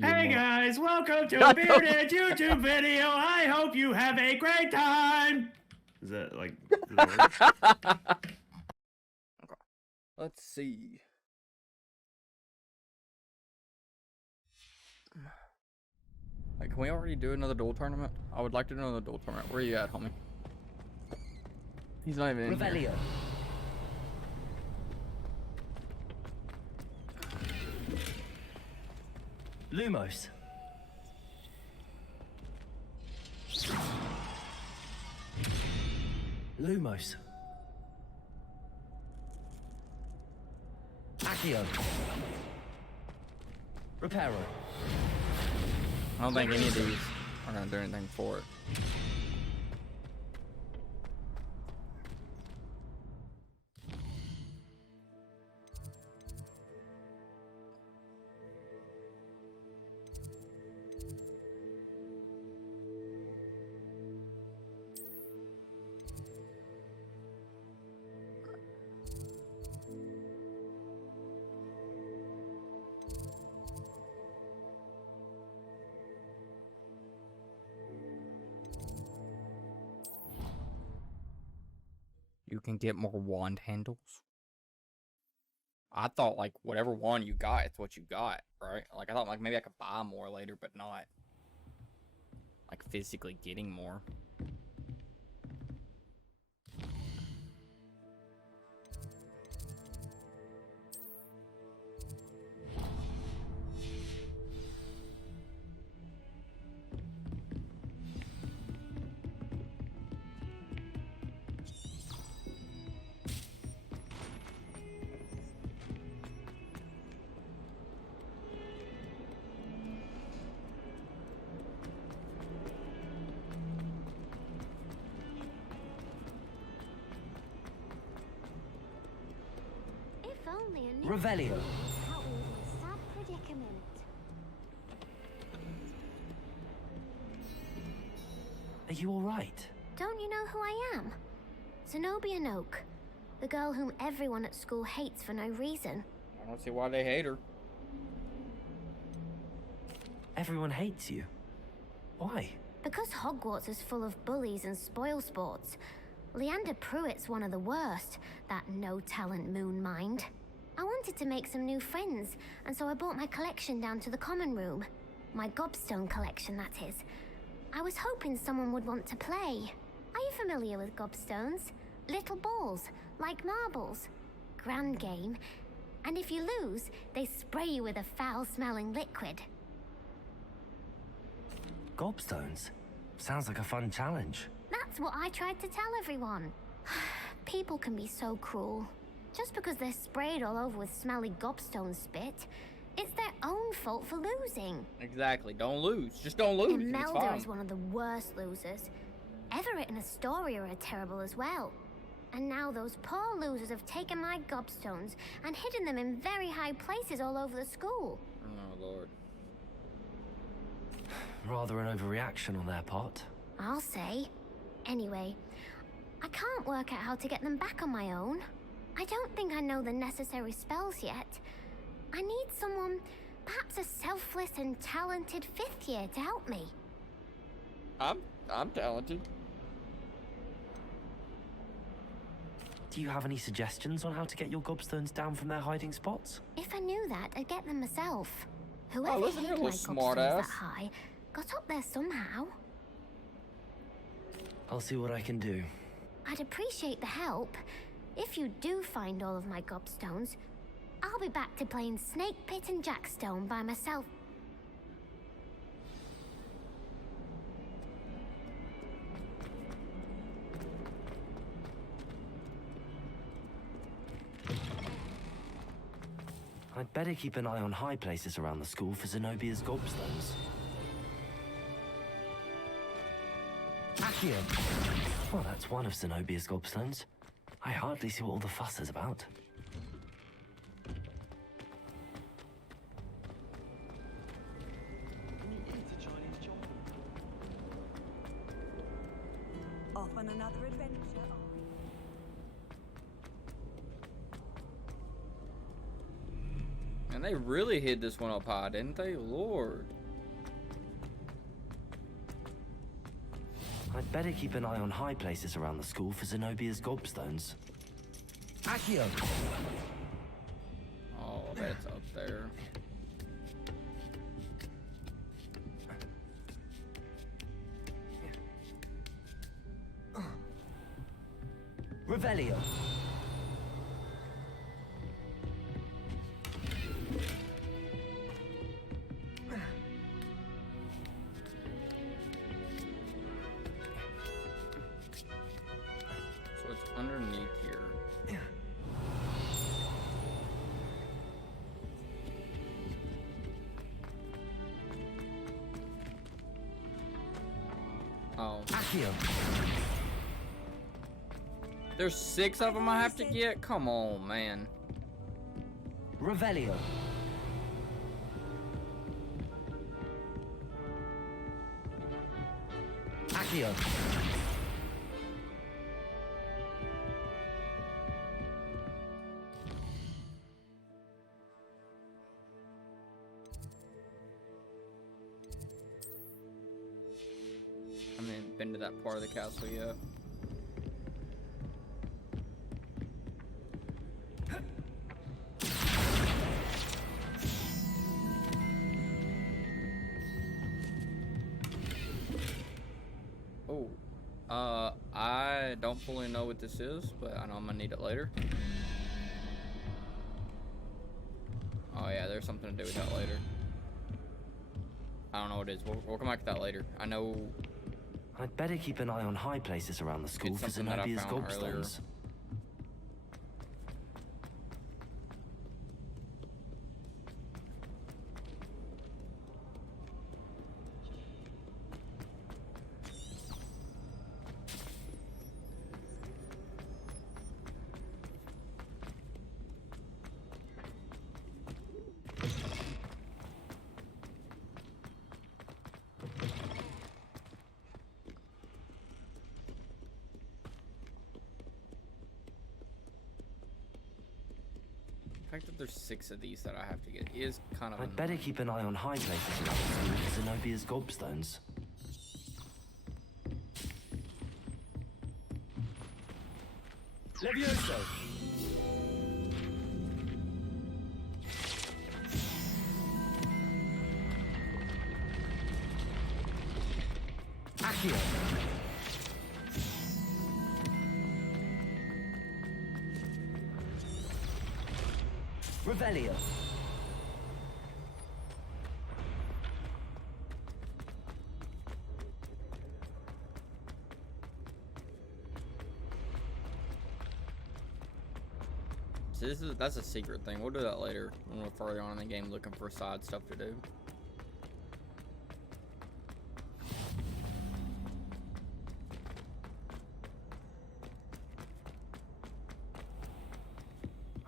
Hey guys, welcome to a Bearded YouTube video. I hope you have a great time. Is that like? Does that work? Okay. Let's see. Like, can we already do another duel tournament? I would like to do another duel tournament. Where are you at, homie? He's not even in here. Lumos. Lumos. Accio. Reparo. I don't think any of these are gonna do anything for it. You can get more wand handles. I thought like whatever wand you got, it's what you got, right? Like I thought like maybe I could buy more later, but not like physically getting more. Revelio. Sad predicament. Are you all right? Don't you know who I am? Zenobia Noak, the girl whom everyone at school hates for no reason. I don't see why they hate her. Everyone hates you. Why? Because Hogwarts is full of bullies and spoilsports. Leander Pruitt's one of the worst, that no-talent moon mind. I wanted to make some new friends, and so I brought my collection down to the common room. My gobstone collection, that is. I was hoping someone would want to play. Are you familiar with gobstones? Little balls, like marbles. Grand game. And if you lose, they spray you with a foul-smelling liquid. Gobstones? Sounds like a fun challenge. That's what I tried to tell everyone. People can be so cruel. Just because they're sprayed all over with smelly gobstone spit, it's their own fault for losing. Exactly. Don't lose. Just don't lose. Imelda is one of the worst losers. Everett and Astoria are terrible as well. And now those poor losers have taken my gobstones and hidden them in very high places all over the school. Oh, Lord. Rather an overreaction on their part. I'll say. Anyway, I can't work out how to get them back on my own. I don't think I know the necessary spells yet. I need someone, perhaps a selfless and talented fifth year to help me. I'm talented. Do you have any suggestions on how to get your gobstones down from their hiding spots? If I knew that, I'd get them myself. Whoever listen hid here, my little smart gobstones ass. that high got up there somehow. I'll see what I can do. I'd appreciate the help. If you do find all of my gobstones, I'll be back to playing Snake Pit and Jackstone by myself. I'd better keep an eye on high places around the school for Zenobia's gobstones. Accio! Well, that's one of Zenobia's gobstones. I hardly see what all the fuss is about. Off on another adventure. And And they really hid this one up high, didn't they? Lord. I'd better keep an eye on high places around the school for Zenobia's gobstones. Accio! Oh, that's up there. Revelio! So it's underneath here. Oh. Accio! There's 6 of them I have to get? Come on, man. Revelio! Accio! I haven't been to that part of the castle yet. Oh, I don't fully know what this is, but I know I'm gonna need it later. Oh yeah, there's something to do with that later. I don't know what it is. We'll come back to that later. I know. I'd better keep an eye on high places around the school It's for something that I Zenobia's found earlier. gobstones. The fact that there's 6 of these that I have to get is kind of I'd better keep an eye on high places around the school for Zenobia's gobstones. Levioso! Accio! Revelio! So that's a secret thing. We'll do that later when we're further on in the game looking for side stuff to do.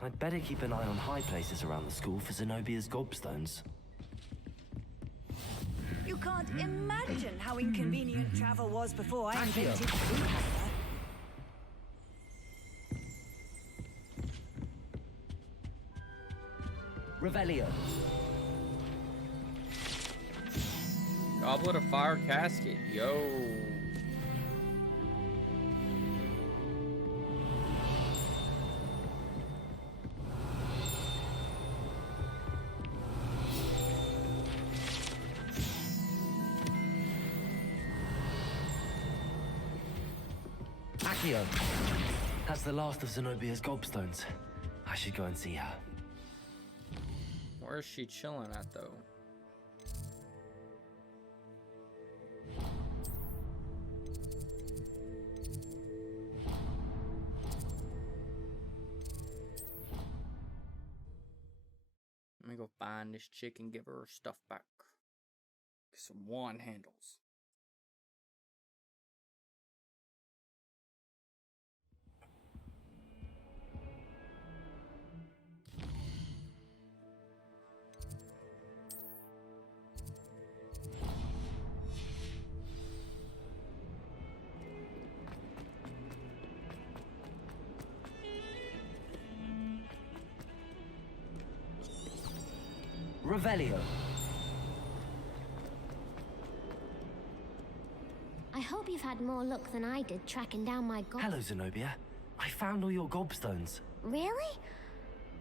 I'd better keep an eye on high places around the school for Zenobia's gobstones. You can't imagine how inconvenient travel was before I invented food. Revelio! Goblet of Fire Casket, yo. Accio! That's the last of Zenobia's gobstones. I should go and see her. Where is she chilling at, though? Let me go find this chick and give her her stuff back. Get some wand handles. Revelio. I hope you've had more luck than I did tracking down my Hello, Zenobia. I found all your gobstones. Really?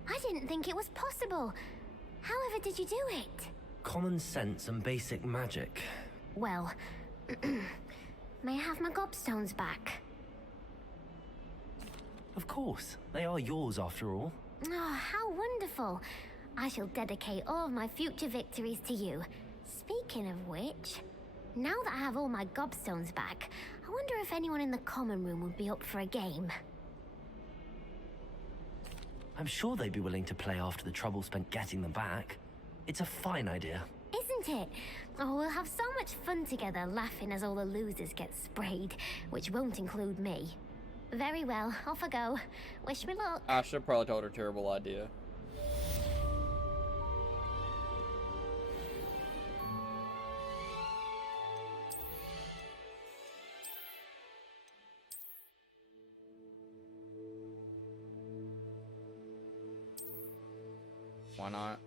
I didn't think it was possible. However did you do it? Common sense and basic magic. Well, may I have my gobstones back? Of course. They are yours after all. Oh, how wonderful. I shall dedicate all of my future victories to you. Speaking of which, now that I have all my gobstones back, I wonder if anyone in the common room would be up for a game. I'm sure they'd be willing to play after the trouble spent getting them back. It's a fine idea. Isn't it? Oh, we'll have so much fun together laughing as all the losers get sprayed, which won't include me. Very well, off I go. Wish me luck. I should have probably told her terrible idea. Why not?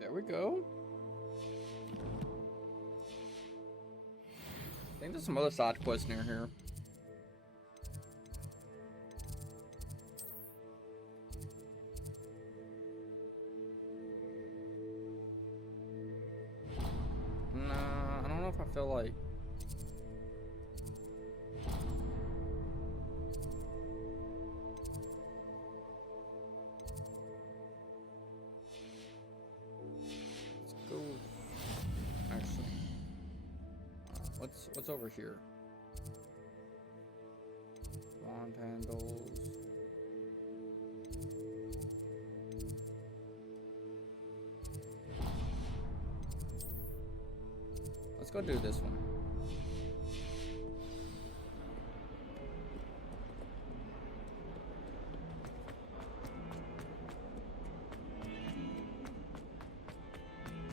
There we go. I think there's some other side quests near here. Nah, I don't know if I feel like... What's over here? Wand handles. Let's go do this one.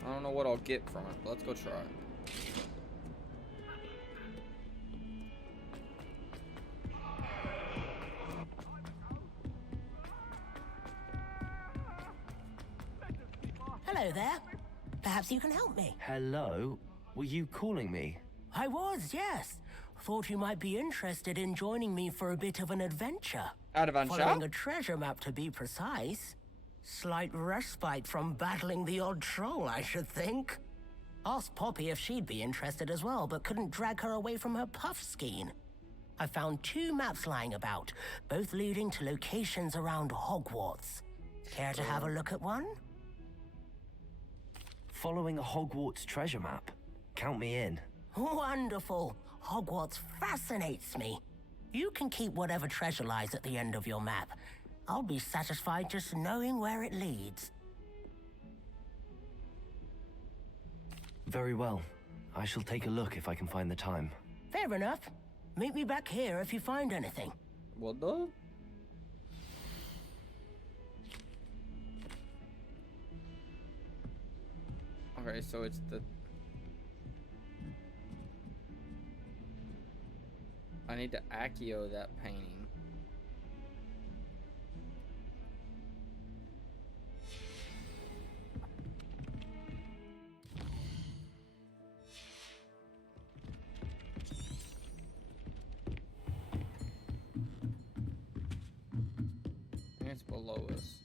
I don't know what I'll get from it, but let's go try it. Hello there. Perhaps you can help me. Hello? Were you calling me? I was, yes. Thought you might be interested in joining me for a bit of an adventure. Following a treasure map, to be precise. Slight respite from battling the odd troll, I should think. Asked Poppy if she'd be interested as well, but couldn't drag her away from her puff skein. I found 2 maps lying about, both leading to locations around Hogwarts. Care to have a look at one? Following a Hogwarts treasure map. Count me in. Wonderful. Hogwarts fascinates me. You can keep whatever treasure lies at the end of your map. I'll be satisfied just knowing where it leads. Very well. I shall take a look if I can find the time. Fair enough. Meet me back here if you find anything. What the? Okay, so it's the... I need to Accio that painting. I think it's below us.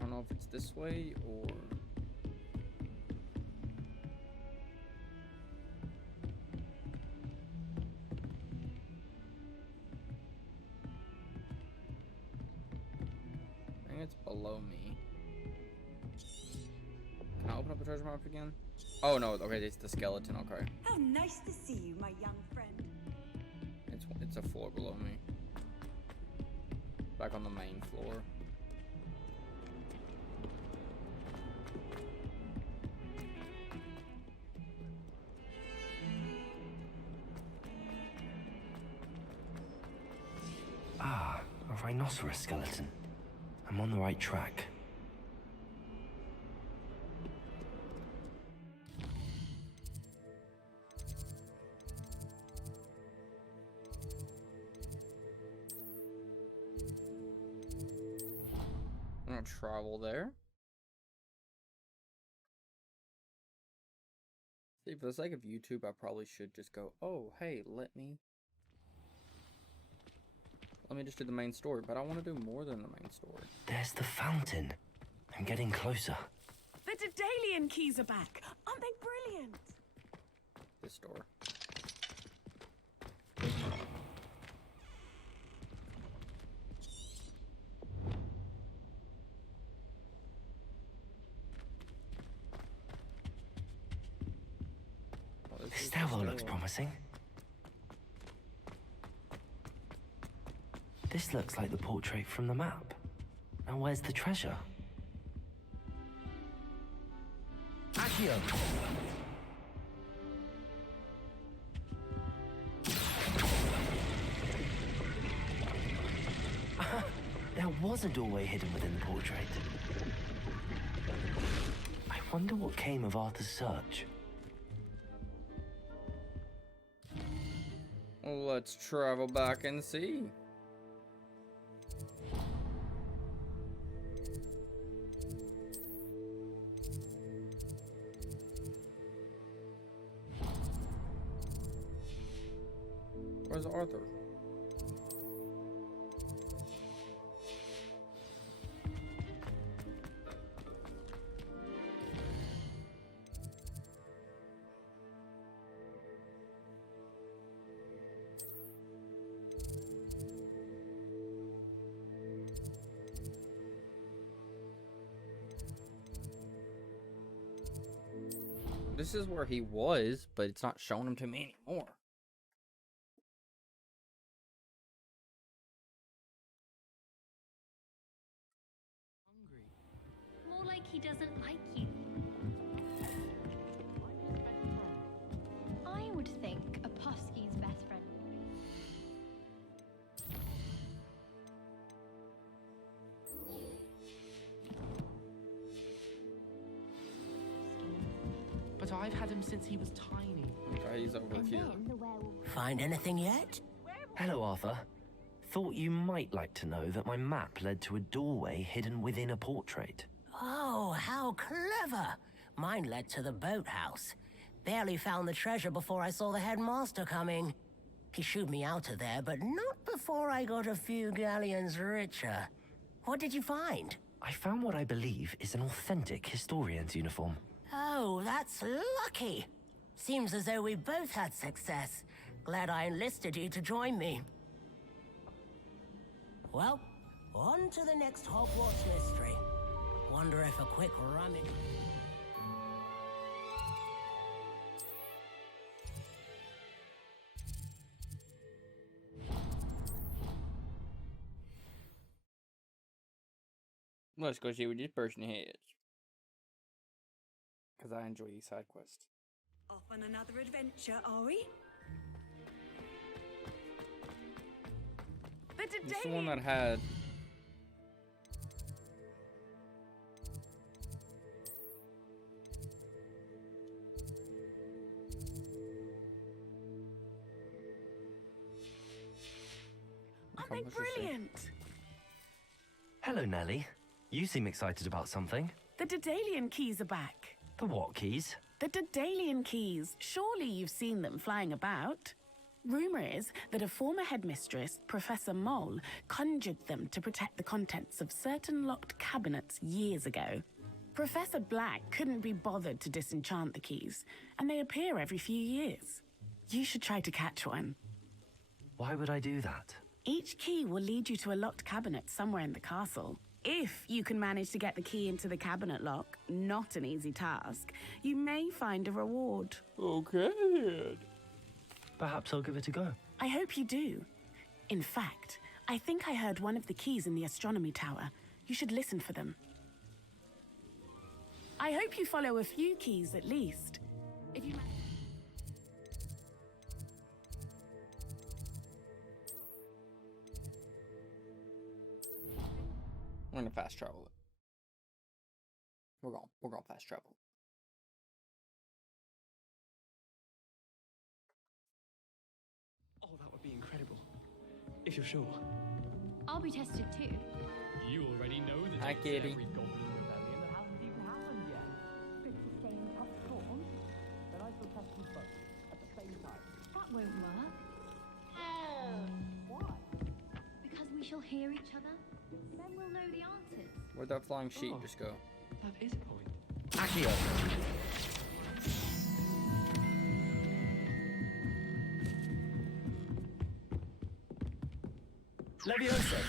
I don't know if it's this way or... it's below me. Can I open up the treasure map again? Oh no, okay, it's the skeleton, okay. How nice to see you, my young friend. It's a floor below me. Back on the main floor. Ah, a rhinoceros skeleton. I'm on the right track. I'm gonna travel there. See, for the sake of YouTube, I probably should just go, oh, hey, let me just do the main story, but I want to do more than the main story. There's the fountain. I'm getting closer. The Daedalian keys are back. Aren't they brilliant? This door. This stairwell looks promising. This looks like the portrait from the map. Now where's the treasure? Accio! There was a doorway hidden within the portrait. I wonder what came of Arthur's search. Let's travel back and see. Where's Arthur? This is where he was, but it's not showing him to me anymore. More like he doesn't like you. I would think a Pusky's best friend. But I've had him since he was tiny. Okay, he's over here. Find anything yet? Hello, Arthur. Thought you might like to know that my map led to a doorway hidden within a portrait. Oh, how clever! Mine led to the boathouse. Barely found the treasure before I saw the headmaster coming. He shooed me out of there, but not before I got a few galleons richer. What did you find? I found what I believe is an authentic historian's uniform. Oh, that's lucky. Seems as though we both had success. Glad I enlisted you to join me. Well, on to the next Hogwarts mystery. Wonder if a quick rummage... Let's go see what this person has. Because I enjoy these side quests. Off on another adventure, are we? The This is the one that had... Aren't they brilliant? Hello, Nellie. You seem excited about something. The Daedalian keys are back. The what keys? The Daedalian keys. Surely you've seen them flying about. Rumor is that a former headmistress, Professor Mole, conjured them to protect the contents of certain locked cabinets years ago. Professor Black couldn't be bothered to disenchant the keys, and they appear every few years. You should try to catch one. Why would I do that? Each key will lead you to a locked cabinet somewhere in the castle. If you can manage to get the key into the cabinet lock, not an easy task, you may find a reward. Okay. Perhaps I'll give it a go. I hope you do. In fact, I think I heard one of the keys in the astronomy tower. You should listen for them. I hope you follow a few keys at least. If you... We're gonna fast travel it. We're gonna fast travel. Oh, that would be incredible. If you're sure. I'll be tested too. You already know that Hi, it's Kitty. every goblin rebellion that hasn't even happened yet. Good to stay in top form. Then I shall test you both at the same time. That won't work. Why? Because we shall hear each other. Then we'll know the answers. Where'd that flying sheet Oh. just go? That is a point. Accio. Leviosa.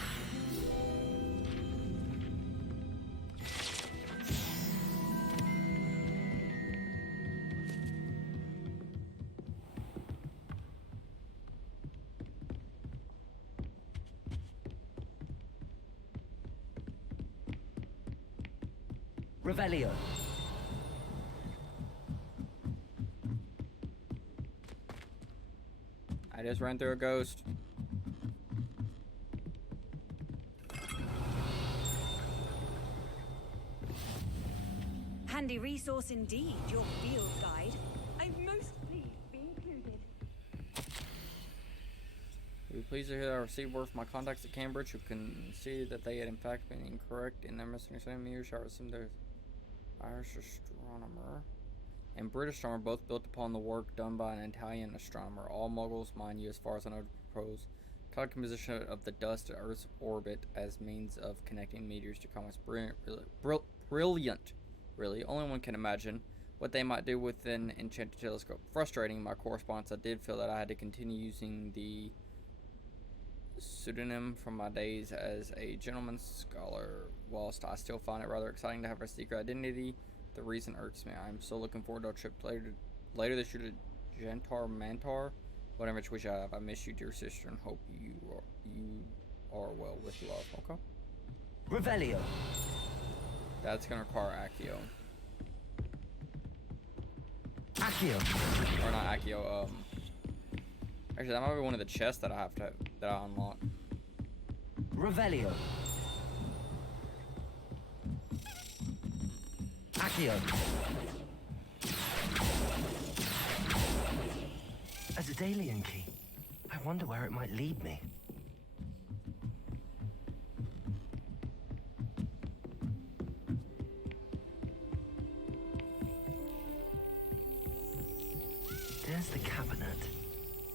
Revelio. I just ran through a ghost. Handy resource indeed, your field guide. I'm most pleased to be included. Be pleased to hear that I received word from my contacts at Cambridge who can see that they had in fact been incorrect in their misunderstanding of me. I assume there's Irish astronomer and British astronomer both built upon the work done by an Italian astronomer. All muggles, mind you, as far as I know, propose composition of the dust at Earth's orbit as means of connecting meteors to comets. Brilliant, brilliant, really. Only one can imagine what they might do with an enchanted telescope. Frustrating my correspondence, I did feel that I had to continue using the pseudonym from my days as a gentleman scholar. Whilst I still find it rather exciting to have a secret identity, the reason irks me. I'm still looking forward to a trip later this year to Gentar Mantar. Whatever which I have. I miss you, dear sister, and hope you are well with love. Okay. Revelio. That's gonna require Accio. Accio. Or not Accio. Actually, that might be one of the chests that I unlock. Revelio. Accio. A Daedalian key. I wonder where it might lead me. There's the cabinet.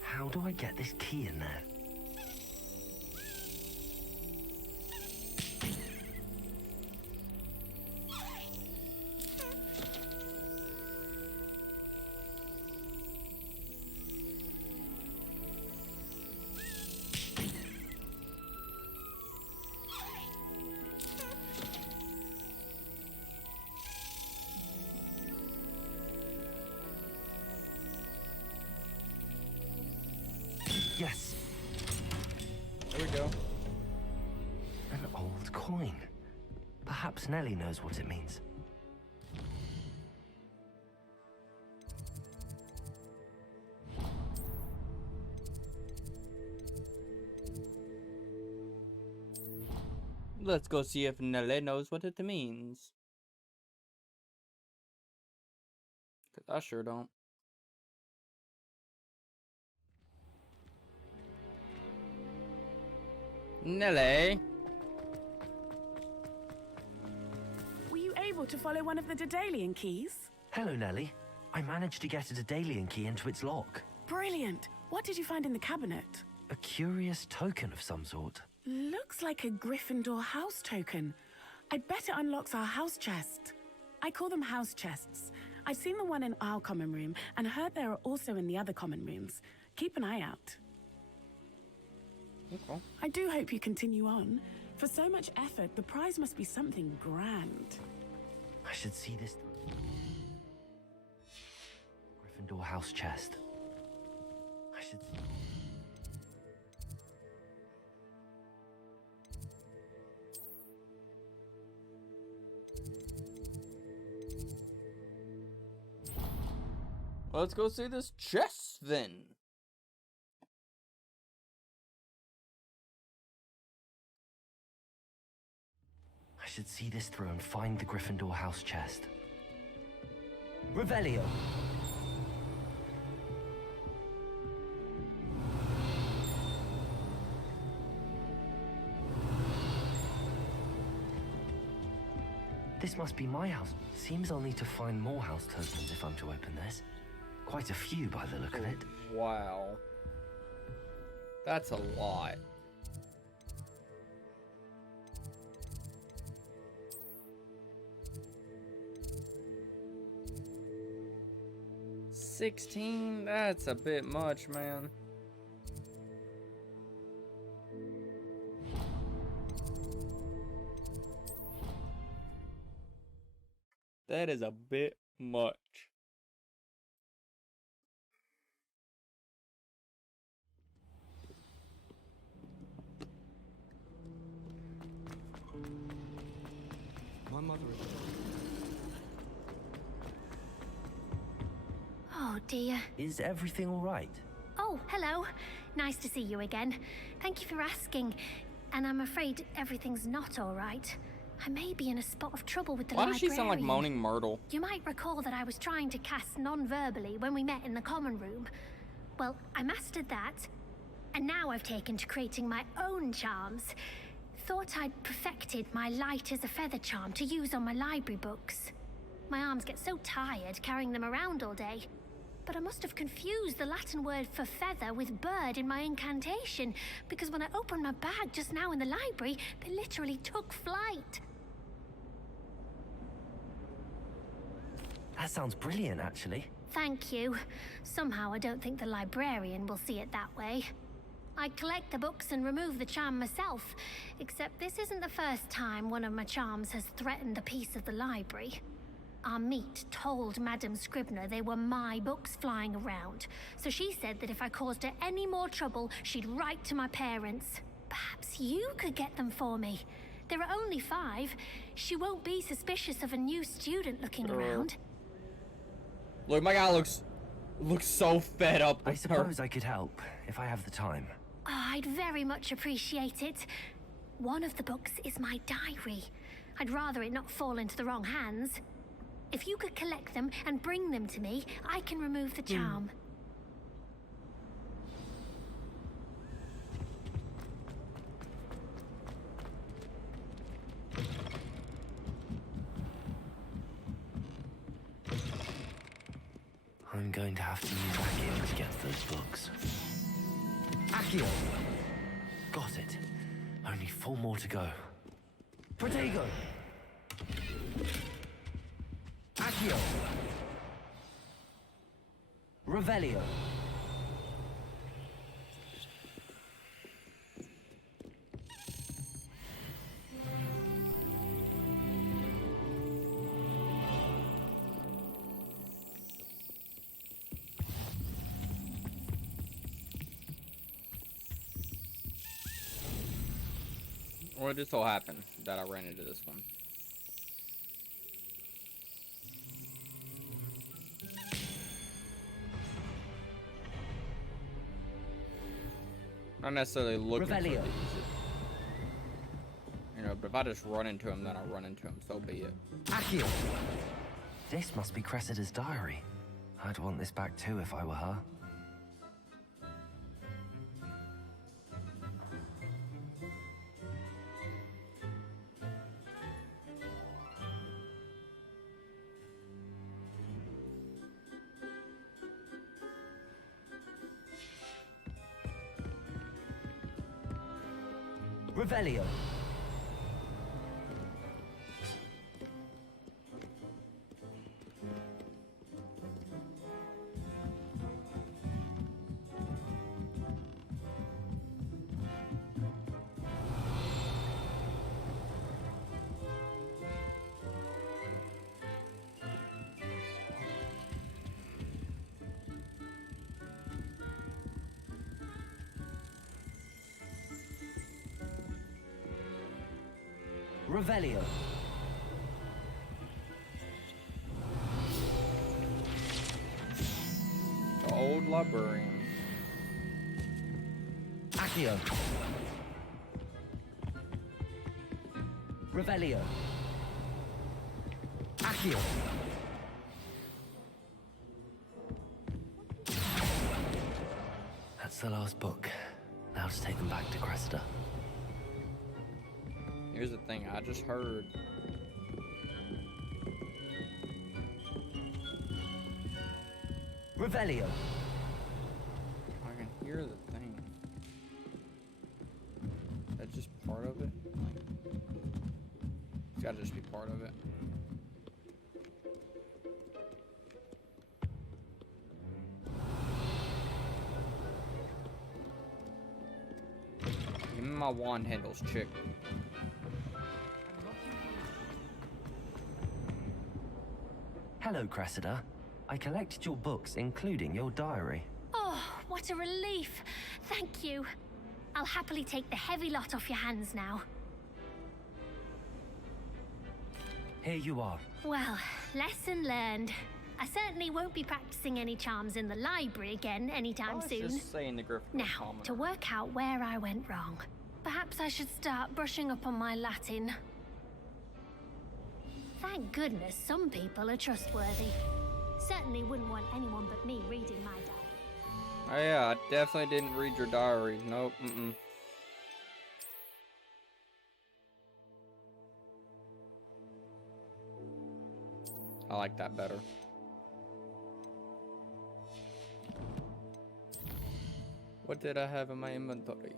How do I get this key in there? Yes. There we go. An old coin. Perhaps Nellie knows what it means. Let's go see if Nelly knows what it means. 'Cause I sure don't. Nelly? Were you able to follow one of the Daedalian keys? Hello, Nellie. I managed to get a Daedalian key into its lock. Brilliant. What did you find in the cabinet? A curious token of some sort. Looks like a Gryffindor house token. I bet it unlocks our house chest. I call them house chests. I've seen the one in our common room and heard there are also in the other common rooms. Keep an eye out. Okay. I do hope you continue on. For so much effort, the prize must be something grand. I should see this. Gryffindor house chest. I should. Let's go see this chest then. I should see this through and find the Gryffindor house chest. Revelio. This must be my house. Seems I'll need to find more house tokens if I'm to open this. Quite a few by the look of it. Wow. That's a lot. $16? That's a bit much, man. That is a bit much. My mother is... Oh dear. Is everything all right? Oh, hello. Nice to see you again. Thank you for asking. And I'm afraid everything's not all right. I may be in a spot of trouble with the Why librarian. does she sound like Moaning Myrtle? You might recall that I was trying to cast non-verbally when we met in the common room. Well, I mastered that, and now I've taken to creating my own charms. Thought I'd perfected my light as a feather charm to use on my library books. My arms get so tired carrying them around all day. But I must have confused the Latin word for feather with bird in my incantation, because when I opened my bag just now in the library, they literally took flight. That sounds brilliant, actually. Thank you. Somehow I don't think the librarian will see it that way. I collect the books and remove the charm myself, except this isn't the first time one of my charms has threatened the peace of the library. Our meet told Madame Scribner they were my books flying around, so she said that if I caused her any more trouble, she'd write to my parents. Perhaps you could get them for me. There are only 5. She won't be suspicious of a new student looking around. Look, my guy looks so fed up. I suppose I could help, if I have the time. Oh, I'd very much appreciate it. One of the books is my diary. I'd rather it not fall into the wrong hands. If you could collect them and bring them to me, I can remove the charm. I'm going to have to use Accio to get those books. Accio! Got it. Only 4 more to go. Protego! Accio! Revelio! Or it just so happened that I ran into this one. Not necessarily looking for these. You know, but if I just run into him, then I run into him. So be it. Accio! This must be Cressida's diary. I'd want this back too if I were her. Revelio. Revelio. The old librarian. Accio. Revelio. Accio. That's the last book. Now to take them back to Cressida. Here's the thing, I just heard. Revelio. I can hear the thing. That's just part of it? It's gotta just be part of it. Give me my wand handles, chick. Hello, Cressida. I collected your books, including your diary. Oh, what a relief. Thank you. I'll happily take the heavy lot off your hands now. Here you are. Well, lesson learned. I certainly won't be practicing any charms in the library again anytime soon. Just saying the Griffin. Now, to work out where I went wrong. Perhaps I should start brushing up on my Latin. Thank goodness some people are trustworthy. Certainly wouldn't want anyone but me reading my diary. Oh yeah, I definitely didn't read your diary. Nope, I like that better. What did I have in my inventory?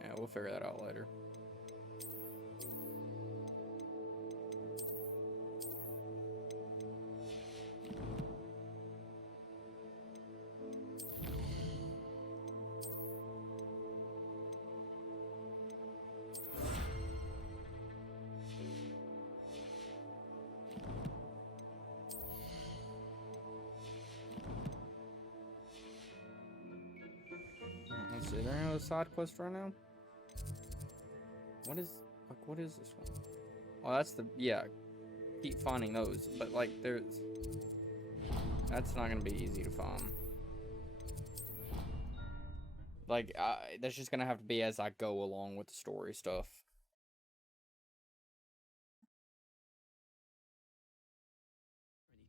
Yeah, we'll figure that out later. Let's see, is there any other side quest right now? What is this one? Oh, that's the, yeah, keep finding those, but like that's not gonna be easy to find. Like, that's just gonna have to be as I go along with the story stuff.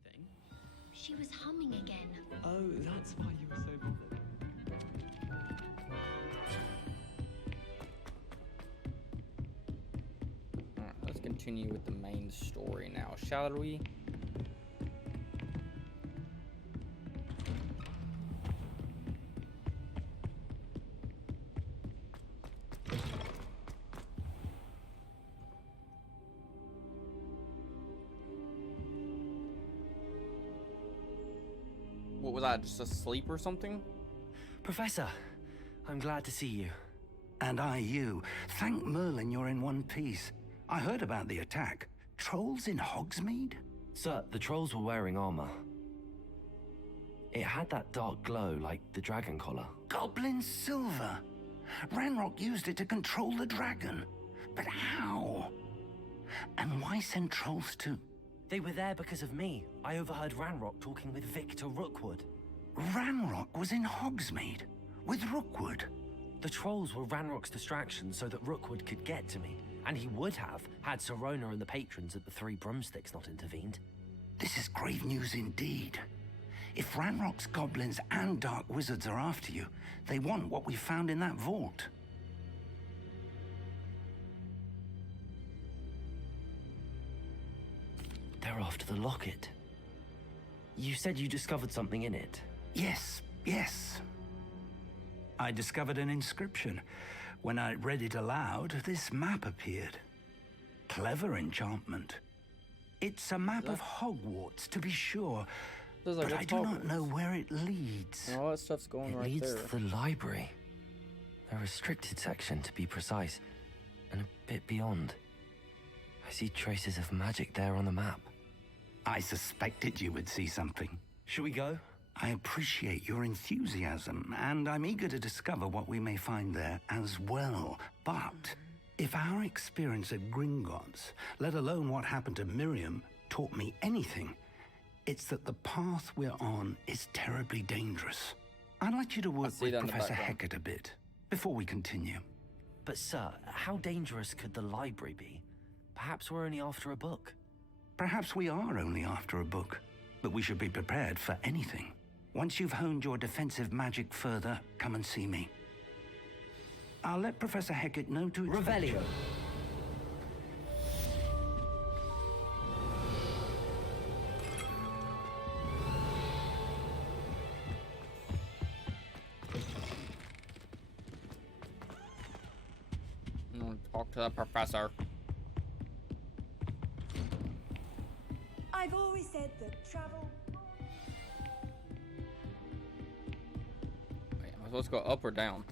Anything? She was humming again. Oh, that's why you were so bothered. Alright, let's continue with the main story now, shall we? What was I, just asleep or something? Professor, I'm glad to see you. And I you. Thank Merlin you're in one piece. I heard about the attack. Trolls in Hogsmeade? Sir, the trolls were wearing armor. It had that dark glow like the dragon collar. Goblin silver. Ranrock used it to control the dragon. But how? And why send trolls too? They were there because of me. I overheard Ranrock talking with Victor Rookwood. Ranrock was in Hogsmeade with Rookwood. The trolls were Ranrock's distraction so that Rookwood could get to me. And he would have had Sirona and the patrons at the Three Broomsticks not intervened. This is grave news indeed. If Ranrock's goblins and dark wizards are after you, they want what we found in that vault. They're after the locket. You said you discovered something in it. Yes. I discovered an inscription. When I read it aloud, this map appeared. Clever enchantment. It's a map of Hogwarts, to be sure, but I do not know where it leads. And all that stuff's going right there. It leads to the library. A restricted section, to be precise, and a bit beyond. I see traces of magic there on the map. I suspected you would see something. Shall we go? I appreciate your enthusiasm, and I'm eager to discover what we may find there as well. But if our experience at Gringotts, let alone what happened to Miriam, taught me anything, it's that the path we're on is terribly dangerous. I'd like you to work with Professor Hecat a bit before we continue. But sir, how dangerous could the library be? Perhaps we're only after a book. Perhaps we are only after a book, but we should be prepared for anything. Once you've honed your defensive magic further, come and see me. I'll let Professor Hecat know to expect you. Revelio. I'm gonna talk to the professor. I've always said that travel... Wait, am I supposed to go up or down?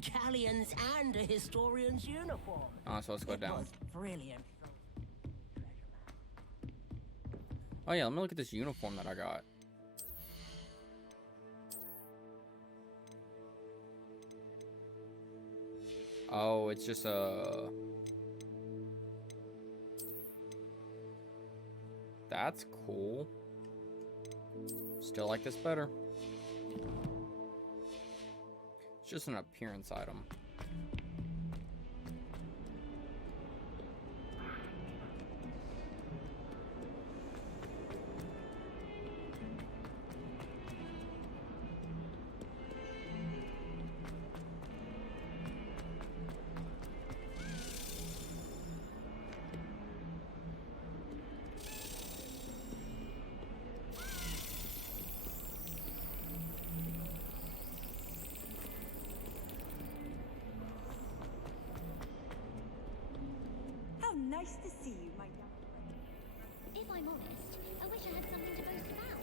Galleons and a historian's uniform. Oh, so let's go down. Brilliant. Oh yeah, let me look at this uniform that I got. Oh, it's just a... That's cool. Still like this better. It's just an appearance item. Nice to see you, my young friend. If I'm honest, I wish I had something to boast about.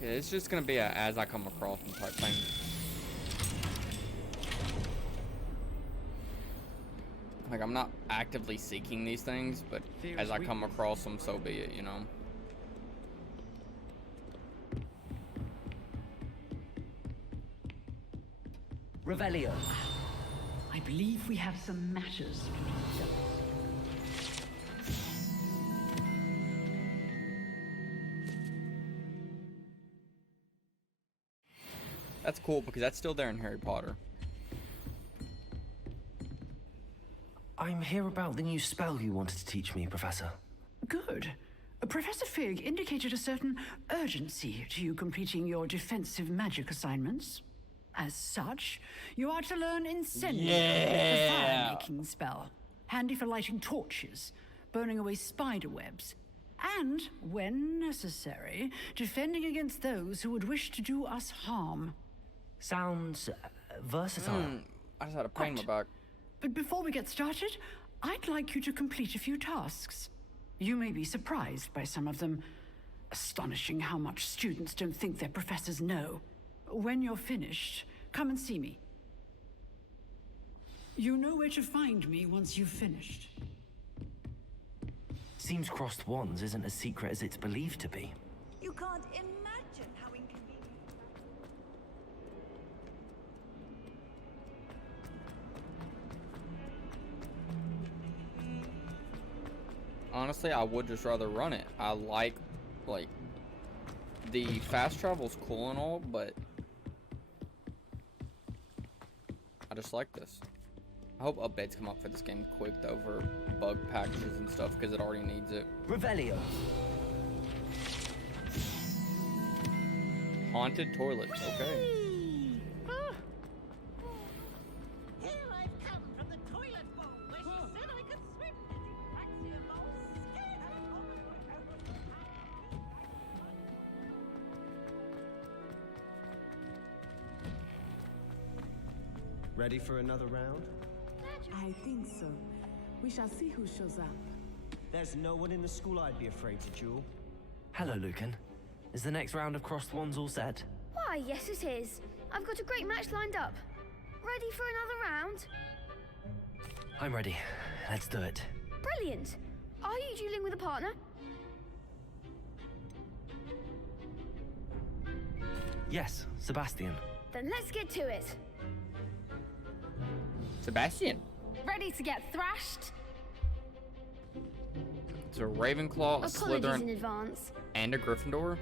Yeah, it's just gonna be a as I come across them type thing. Like, I'm not actively seeking these things, but as I come across them, so be it, you know? Revelio. I believe we have some matters to discuss. That's cool because that's still there in Harry Potter. I'm here about the new spell you wanted to teach me, Professor. Good. Professor Fig indicated a certain urgency to you completing your defensive magic assignments. As such, you are to learn Incendiary, the fire-making spell, handy for lighting torches, burning away spider webs, and, when necessary, defending against those who would wish to do us harm. Sounds versatile. I just had a pain in my back. But before we get started, I'd like you to complete a few tasks. You may be surprised by some of them. Astonishing how much students don't think their professors know. When you're finished, come and see me. You know where to find me once you've finished. Seems crossed wands isn't as secret as it's believed to be. You can't imagine how inconvenient... Honestly, I would just rather run it. I like, the fast travel's cool and all, but I just like this. I hope updates come up for this game quick though, for bug packages and stuff, because it already needs it. Revelio. Haunted toilets, okay. Here I've come from the toilet bowl where she said I could swim. Ready for another round? I think so. We shall see who shows up. There's no one in the school I'd be afraid to duel. Hello, Lucan. Is the next round of crossed wands all set? Why, yes it is. I've got a great match lined up. Ready for another round? I'm ready. Let's do it. Brilliant. Are you dueling with a partner? Yes, Sebastian. Then let's get to it. Sebastian. Ready to get thrashed? It's a Ravenclaw, a Apologies in Slytherin, advance. and a Gryffindor.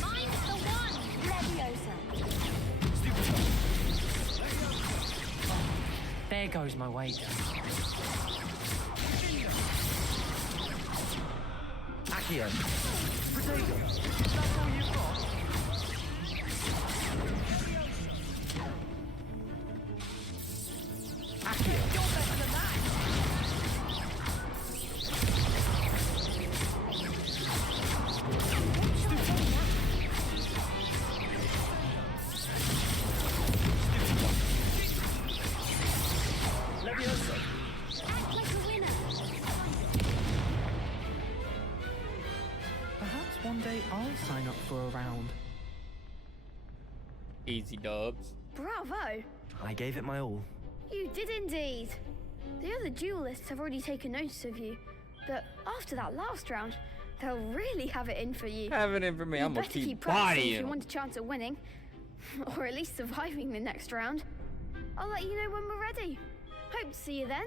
Find the one! Leviosa. There goes my wager. Accio. Potato. That's all you've got? Accio. You're better than that. Leviosa. Act like a winner. Perhaps one day I'll sign up for a round. Easy dubs. Bravo. I gave it my all. You did indeed. The other duelists have already taken notice of you, but after that last round, they'll really have it in for you. Have it in for me. I'm gonna better keep practicing if you bodying. want a chance at winning, or at least surviving the next round. I'll let you know when we're ready. Hope to see you then.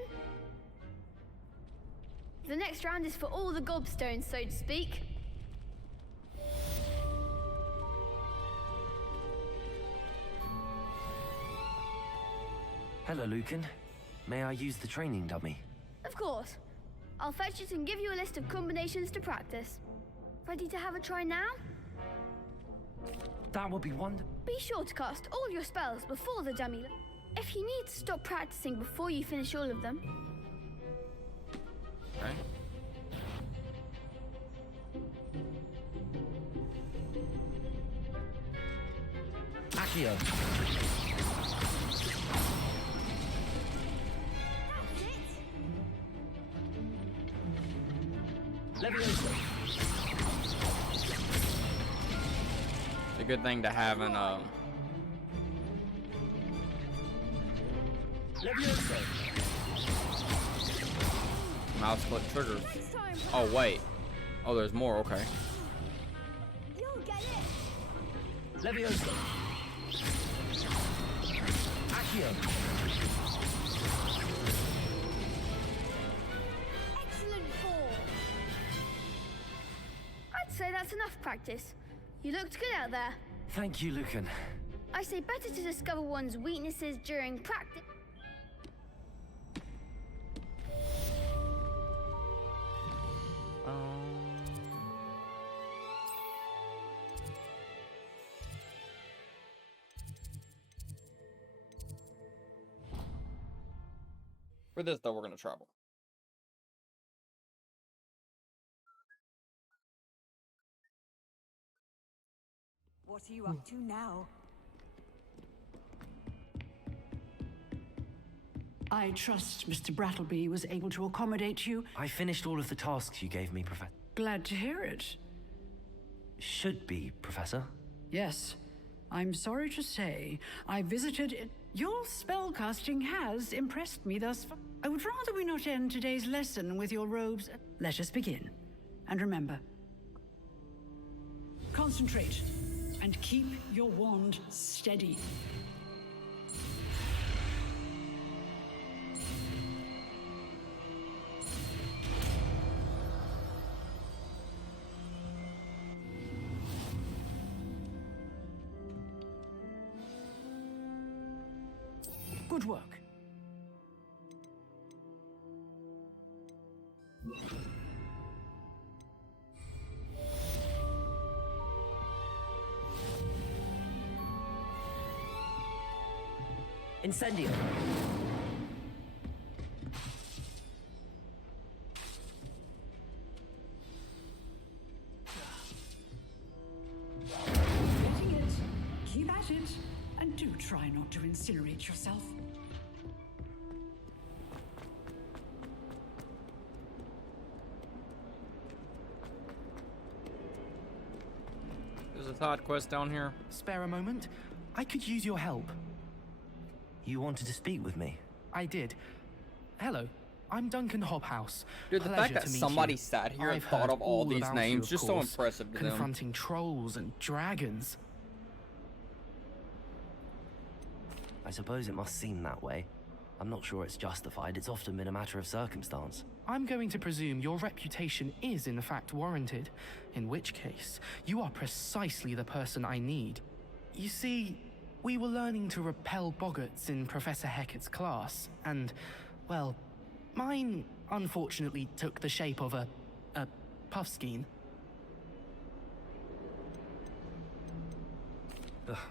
The next round is for all the gobstones, so to speak. Hello, Lucan. May I use the training dummy? Of course. I'll fetch it and give you a list of combinations to practice. Ready to have a try now? That would be wonderful. Be sure to cast all your spells before the dummy. If you need to stop practicing before you finish all of them. Okay. Accio. Leviosa. It's a good thing to have in Leviosa. mouse click triggers. Oh wait. Oh, there's more. Okay. You'll get it. Leviosa. Accio. Excellent form. I'd say that's enough practice. You looked good out there. Thank you, Lucan. I say better to discover one's weaknesses during practice. For this though, we're gonna travel. What are you up to now? I trust Mr. Brattleby was able to accommodate you. I finished all of the tasks you gave me, Professor. Glad to hear it. Should be, Professor. Yes. I'm sorry to say, I visited it. Your spellcasting has impressed me thus far. I would rather we not end today's lesson with your robes. Let us begin. And remember, concentrate and keep your wand steady. Good work. Incendio. Getting it. Keep at it. And do try not to incinerate yourself. There's a thought quest down here. Spare a moment? I could use your help. You wanted to speak with me? I did. Hello, I'm Duncan Hobhouse. Dude, the fact that somebody sat here and thought of all these names, just so impressive to them. Confronting trolls and dragons. I suppose it must seem that way. I'm not sure it's justified. It's often been a matter of circumstance. I'm going to presume your reputation is in fact warranted, in which case, you are precisely the person I need. You see, we were learning to repel boggarts in Professor Hecat's class, and, well, mine unfortunately took the shape of a puffskein.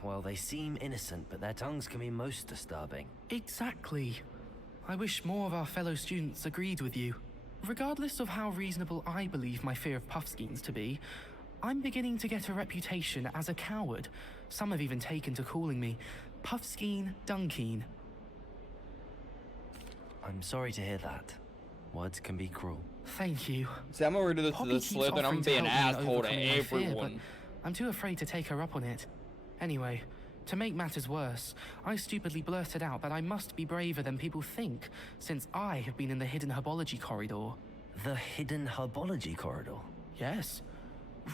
Well, they seem innocent, but their tongues can be most disturbing. Exactly. I wish more of our fellow students agreed with you. Regardless of how reasonable I believe my fear of puffskeins to be, I'm beginning to get a reputation as a coward. Some have even taken to calling me Puffskeen Dunkeen. I'm sorry to hear that. Words can be cruel. Thank you. See, I'm over to the slip and I'm being an asshole to everyone. Fear, I'm too afraid to take her up on it. Anyway, to make matters worse, I stupidly blurted out that I must be braver than people think, since I have been in the hidden herbology corridor. The hidden herbology corridor? Yes.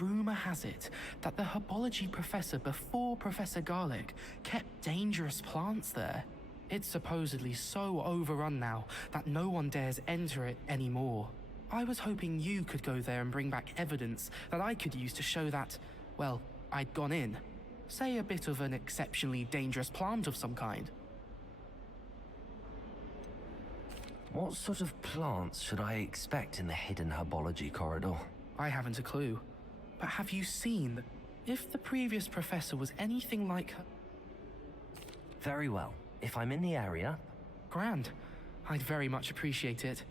Rumor has it that the herbology professor before Professor Garlic kept dangerous plants there. It's supposedly so overrun now that no one dares enter it anymore. I was hoping you could go there and bring back evidence that I could use to show that, well, I'd gone in. Say a bit of an exceptionally dangerous plant of some kind. What sort of plants should I expect in the hidden herbology corridor? I haven't a clue. But have you seen if the previous professor was anything like her? Very well. If I'm in the area... Grand. I'd very much appreciate it.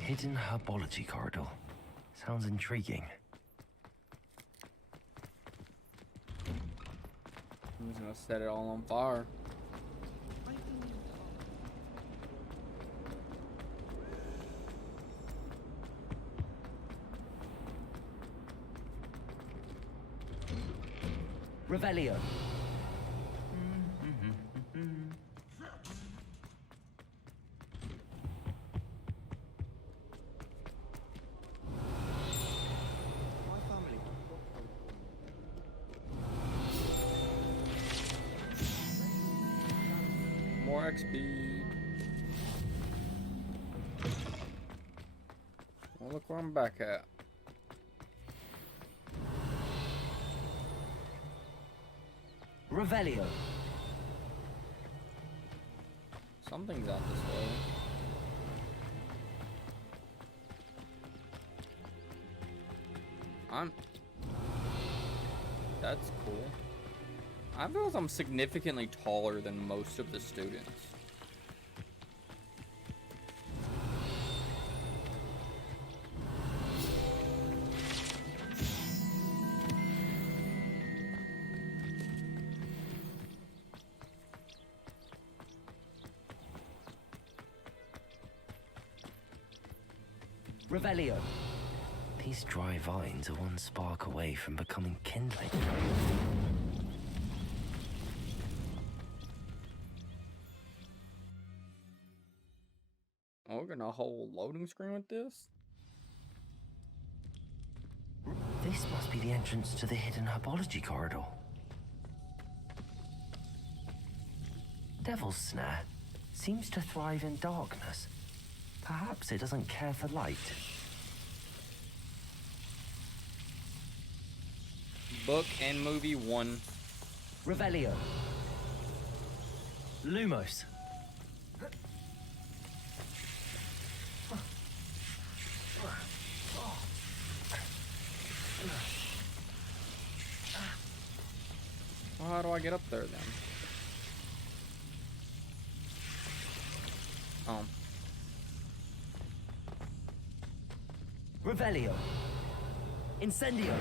Hidden herbology corridor. Sounds intriguing. I'm just gonna set it all on fire. Revelio. More XP. Well, look where I'm back at. Revelio. Something's out this way. That's cool. I feel like I'm significantly taller than most of the students. Revelio. These dry vines are one spark away from becoming kindling. Oh, we're gonna whole loading screen with this? This must be the entrance to the hidden herbology corridor. Devil's Snare seems to thrive in darkness. Perhaps it doesn't care for light. Book and movie 1. Revelio. Lumos. Well, how do I get up there then? Oh. Revelio. Incendio.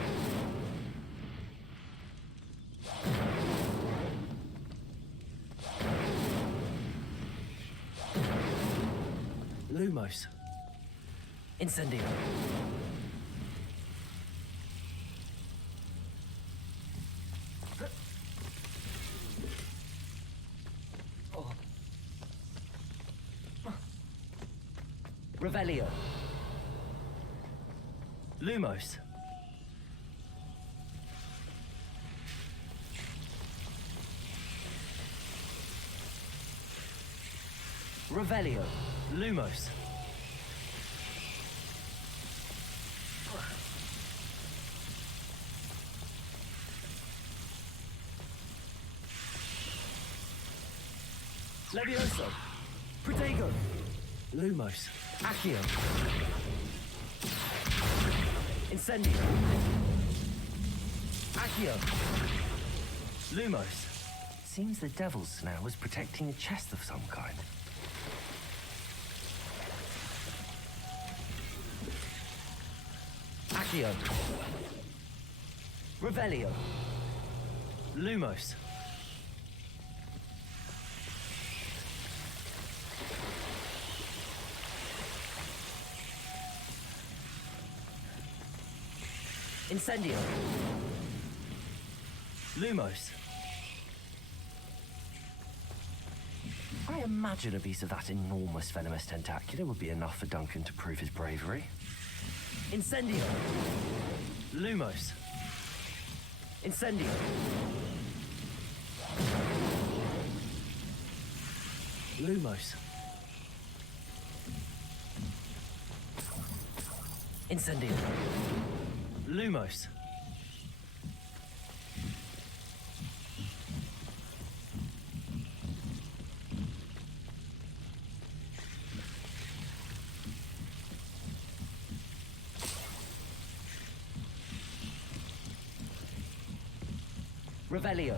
Lumos. Incendio. Revelio. Lumos. Revelio. Lumos. Levioso. Protego. Lumos. Accio. Incendio. Accio. Lumos. Seems the devil's snare was protecting a chest of some kind. Accio. Revelio. Lumos. Incendio. Lumos. I imagine a piece of that enormous venomous tentacula would be enough for Duncan to prove his bravery. Incendio. Lumos. Incendio. Lumos. Incendio. Lumos. Revelio.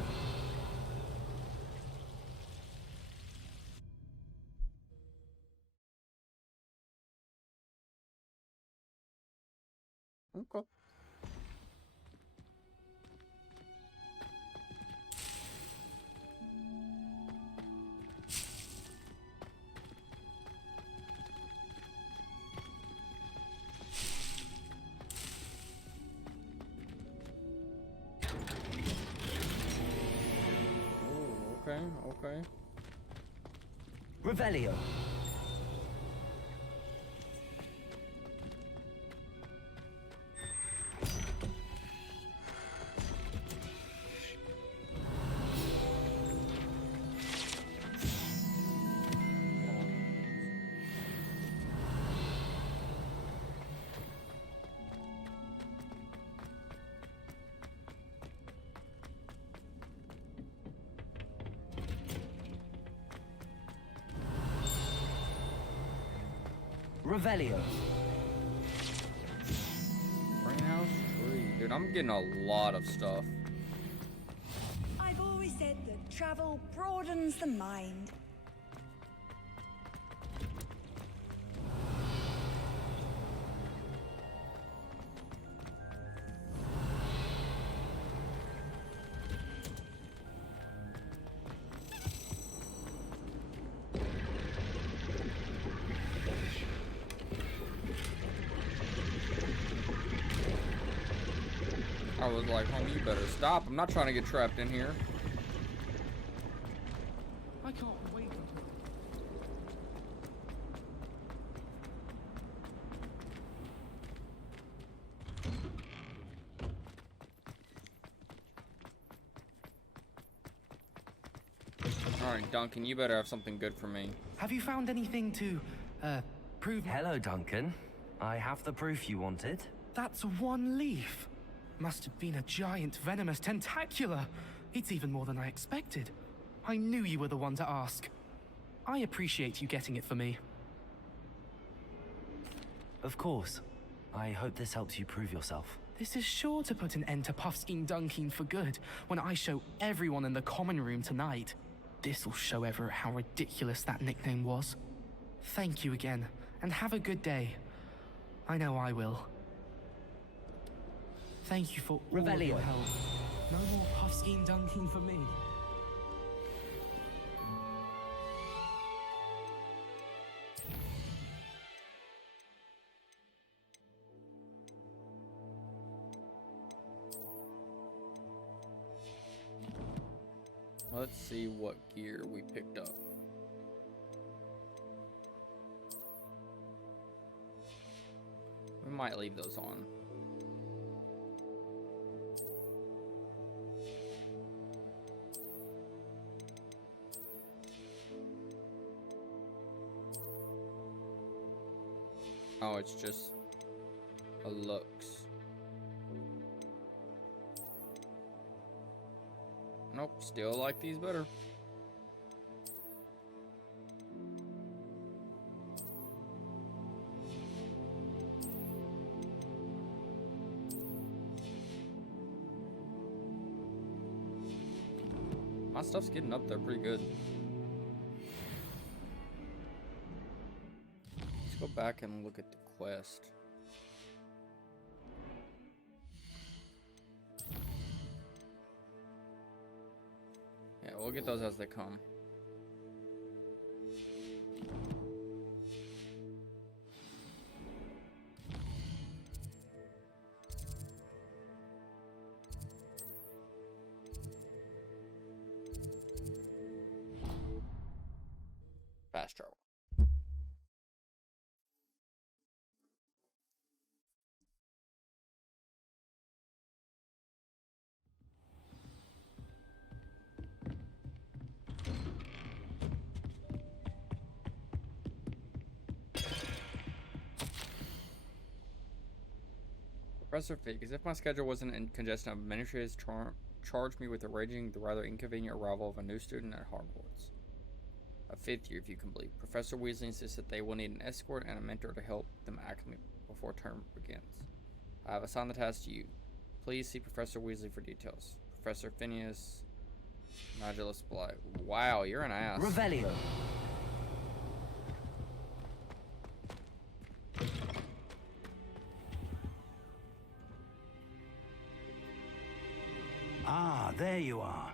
Okay. Okay. Revelio. Revelio. Greenhouse tree. Dude, I'm getting a lot of stuff. I've always said that travel broadens the mind. I was like, homie, you better stop. I'm not trying to get trapped in here. I can't wait. Alright, Duncan, you better have something good for me. Have you found anything to, prove? Hello, Duncan. I have the proof you wanted. That's one leaf. Must have been a giant venomous tentacula. It's even more than I expected. I knew you were the one to ask. I appreciate you getting it for me. Of course. I hope this helps you prove yourself. This is sure to put an end to Puffskein Dunkin for good when I show everyone in the common room tonight. This'll show Everett how ridiculous that nickname was. Thank you again, and have a good day. I know I will. Thank you for all of your help. No more Puffskein dunking for me. Let's see what gear we picked up. We might leave those on. Oh, it's just a looks. Nope, still like these better. My stuff's getting up there pretty good. Let's go back and look at the quest. Yeah, we'll get those as they come. Fast travel. Professor Fig, as if my schedule wasn't in congestion of administrators charged me with arranging the rather inconvenient arrival of a new student at Hogwarts. A 5th year, if you can believe. Professor Weasley insists that they will need an escort and a mentor to help them acclimate before term begins. I have assigned the task to you. Please see Professor Weasley for details. Professor Phineas Magillus Blight. Wow, you're an ass. Revelio. Ah, there you are.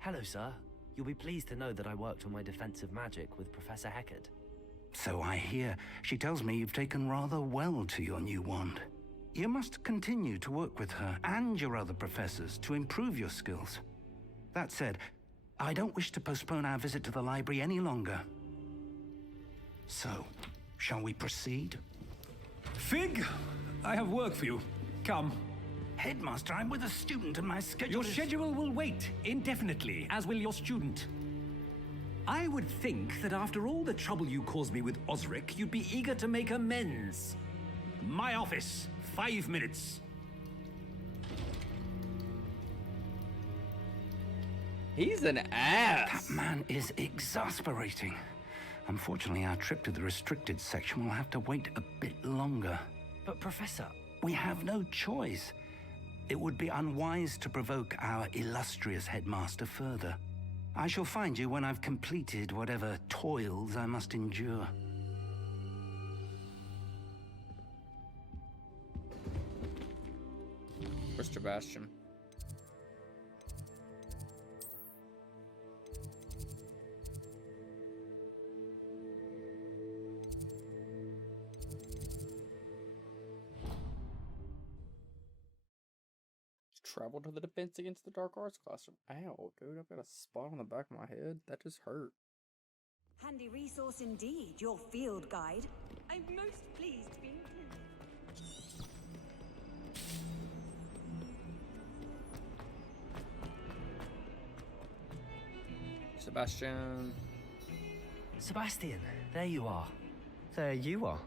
Hello, sir. You'll be pleased to know that I worked on my defensive magic with Professor Heckard. So I hear. She tells me you've taken rather well to your new wand. You must continue to work with her and your other professors to improve your skills. That said, I don't wish to postpone our visit to the library any longer. So, shall we proceed? Fig, I have work for you. Come. Headmaster, I'm with a student and my schedule Your schedule will wait indefinitely, as will your student. I would think that after all the trouble you caused me with Osric, you'd be eager to make amends. My office, 5 minutes. He's an ass. That man is exasperating. Unfortunately, our trip to the restricted section will have to wait a bit longer. But, Professor... We have no choice. It would be unwise to provoke our illustrious headmaster further. I shall find you when I've completed whatever toils I must endure. Where's Sebastian? Travel to the Defense Against the Dark Arts classroom. Ow, dude, I've got a spot on the back of my head. That just hurt. Handy resource indeed, your field guide. I'm most pleased to be included. Sebastian. Sebastian, there you are. There you are.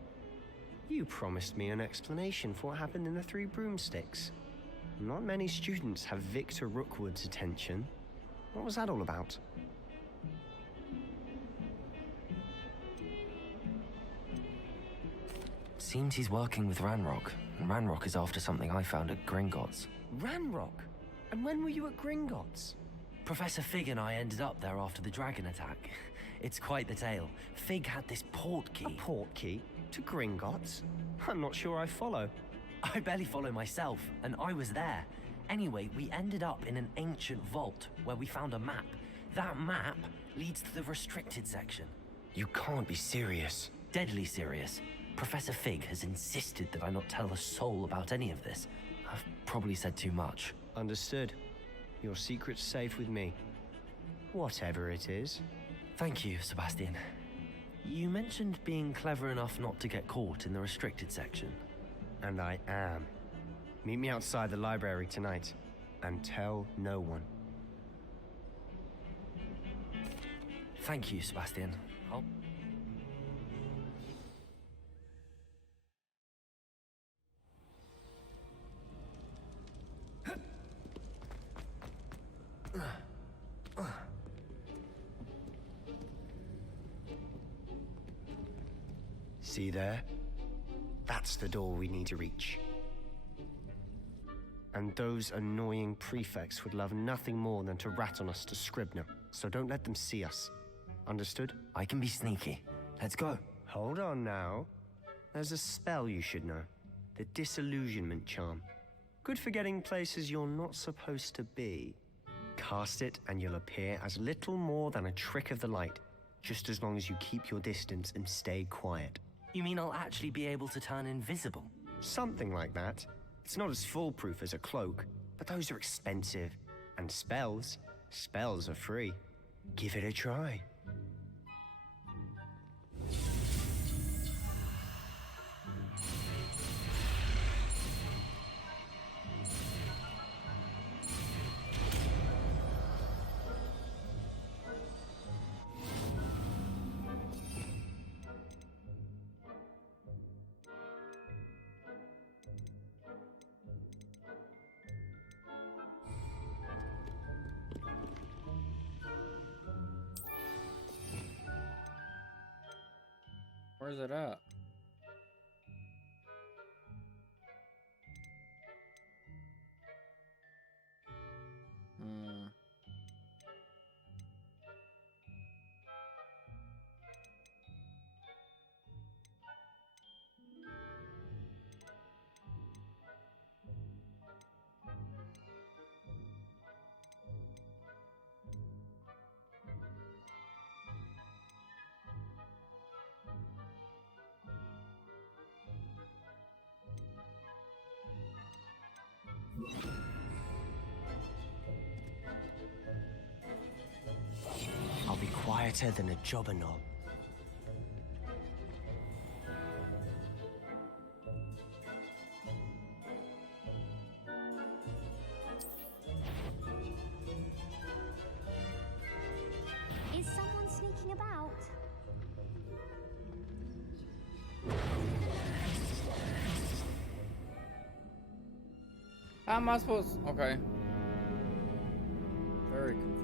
You promised me an explanation for what happened in the Three Broomsticks. Not many students have Victor Rookwood's attention. What was that all about? Seems he's working with Ranrock, and Ranrock is after something I found at Gringotts. Ranrock? And when were you at Gringotts? Professor Fig and I ended up there after the dragon attack. It's quite the tale. Fig had this port key. A port key? To Gringotts? I'm not sure I follow. I barely follow myself, and I was there. Anyway, we ended up in an ancient vault where we found a map. That map leads to the restricted section. You can't be serious. Deadly serious. Professor Fig has insisted that I not tell a soul about any of this. I've probably said too much. Understood. Your secret's safe with me. Whatever it is. Thank you, Sebastian. You mentioned being clever enough not to get caught in the restricted section. And I am. Meet me outside the library tonight, and tell no one. Thank you, Sebastian. I'll... See there? That's the door we need to reach. And those annoying prefects would love nothing more than to rat on us to Scribner, so don't let them see us. Understood? I can be sneaky. Let's go. Hold on now. There's a spell you should know. The Disillusionment Charm. Good for getting places you're not supposed to be. Cast it and you'll appear as little more than a trick of the light, just as long as you keep your distance and stay quiet. You mean I'll actually be able to turn invisible? Something like that. It's not as foolproof as a cloak, but those are expensive. And spells are free. Give it a try. Where's it at? I'll be quieter than a jobber knob. Is someone sneaking about? How am I supposed? Okay. Very confused.